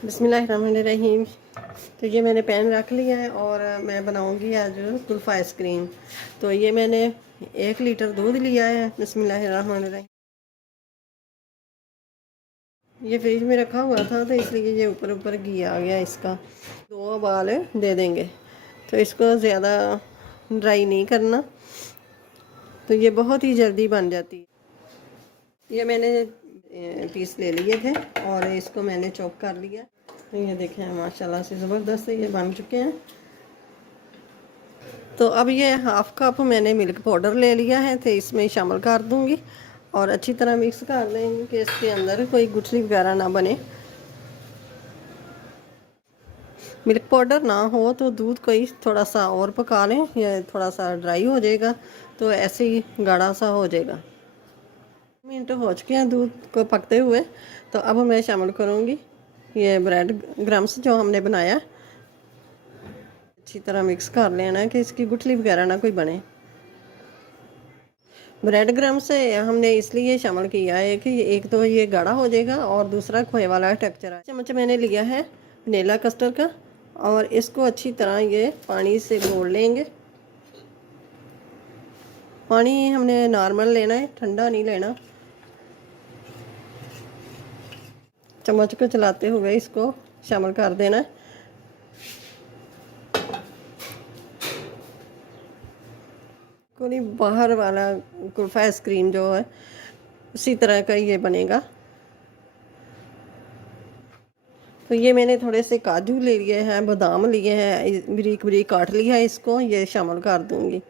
बिस्मिल्लाहिर्रहमानिर्रहीम। तो ये मैंने पैन रख लिया है और मैं बनाऊंगी आज कुल्फ़ा आइसक्रीम। तो ये मैंने 1 लीटर दूध लिया है। बिस्मिल्लाहिर्रहमानिर्रहीम। ये फ्रिज में रखा हुआ था तो इसलिए ये ऊपर ऊपर घी आ गया इसका। 2 उबाल दे देंगे। तो इसको ज़्यादा ड्राई नहीं करना, तो ये बहुत ही जल्दी बन जाती है। ये मैंने पीस ले लिए थे और इसको मैंने चॉप कर लिया। तो ये देखें माशाल्लाह से ज़बरदस्त ये बन चुके हैं। तो अब ये 1/2 कप मैंने मिल्क पाउडर ले लिया है, तो इसमें शामिल कर दूंगी और अच्छी तरह मिक्स कर देंगे कि इसके अंदर कोई गुठली वगैरह ना बने। मिल्क पाउडर ना हो तो दूध कोई थोड़ा सा और पका लें, या थोड़ा सा ड्राई हो जाएगा तो ऐसे ही गाढ़ा सा हो जाएगा। मिनट हो चुके हैं दूध को पकते हुए। तो अब मैं शामिल करूँगी ये ब्रेड क्रम्स जो हमने बनाया। अच्छी तरह मिक्स कर लेना कि इसकी गुठली वगैरह ना कोई बने। ब्रेड क्रम्स से हमने इसलिए शामिल किया है कि एक तो ये गाढ़ा हो जाएगा और दूसरा खोए वाला टेक्सचर है। चम्मच मैंने लिया है वनीला कस्टर्ड का और इसको अच्छी तरह ये पानी से घोल लेंगे। पानी हमने नॉर्मल लेना है, ठंडा नहीं लेना। चम्मच को चलाते हुए इसको शामिल कर देना है। कोई बाहर वाला कुल्फ़ा आइसक्रीम जो है उसी तरह का ये बनेगा। तो ये मैंने थोड़े से काजू ले लिए हैं, बादाम लिए हैं, बारीक बारीक काट लिया है, इसको ये शामिल कर दूंगी।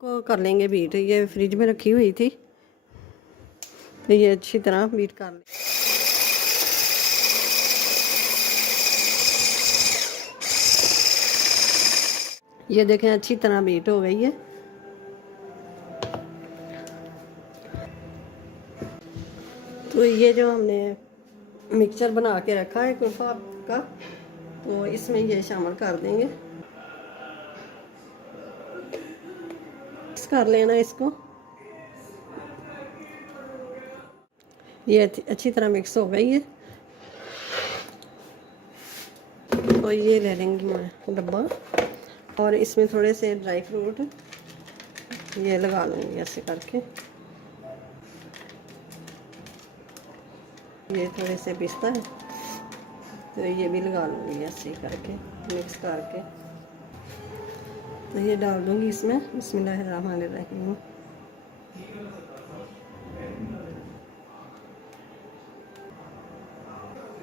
को कर लेंगे बीट। ये फ्रिज में रखी हुई थी तो ये अच्छी तरह बीट कर लें। ये देखें अच्छी तरह बीट हो गई है। तो ये जो हमने मिक्सचर बना के रखा है कुल्फ़ा का, तो इसमें ये शामिल कर देंगे। मिक्स कर लेना इसको। ये अच्छी तरह मिक्स हो गई है। तो ये ले लेंगी मैं डब्बा और इसमें थोड़े से ड्राई फ्रूट ये लगा लूँगी ऐसे करके। ये थोड़े से पिस्ता है तो ये भी लगा लूँगी ऐसे करके मिक्स करके। तो ये डाल दूँगी इसमें। बिस्मिल्लाहिर्रहमानिर्रहीम।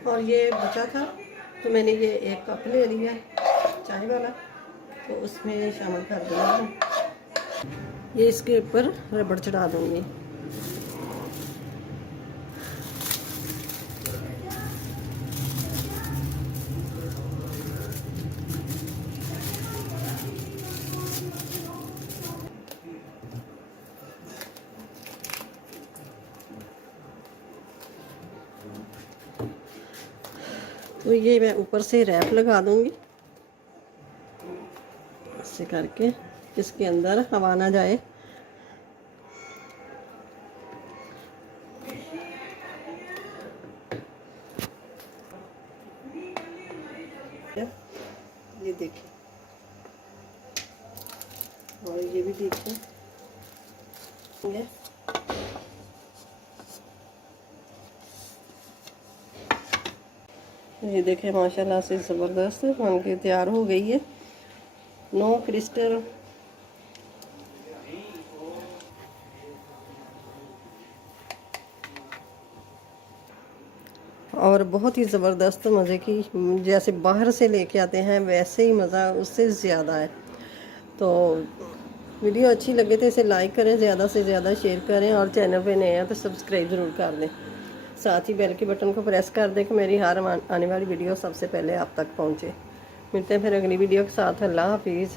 और ये बचा था तो मैंने ये 1 कप ले लिया चाय वाला, तो उसमें शामिल कर दूँगी। ये इसके ऊपर रबड़ चढ़ा दूँगी। तो ये मैं ऊपर से रैप लगा दूँगी ऐसे करके, इसके अंदर हवा ना जाए। ये देखिए और ये भी देखिए ये देखें माशाल्लाह से ज़बरदस्त बन के तैयार हो गई है। नो क्रिस्टल और बहुत ही ज़बरदस्त मज़े की, जैसे बाहर से लेके आते हैं वैसे ही मज़ा उससे ज़्यादा है। तो वीडियो अच्छी लगे तो इसे लाइक करें, ज़्यादा से ज़्यादा शेयर करें और चैनल पे नए हैं तो सब्सक्राइब ज़रूर कर दें। साथ ही बेल के बटन को प्रेस कर दें कि मेरी हर आने वाली वीडियो सबसे पहले आप तक पहुँचे। मिलते हैं फिर अगली वीडियो के साथ। अल्लाह हाफिज़।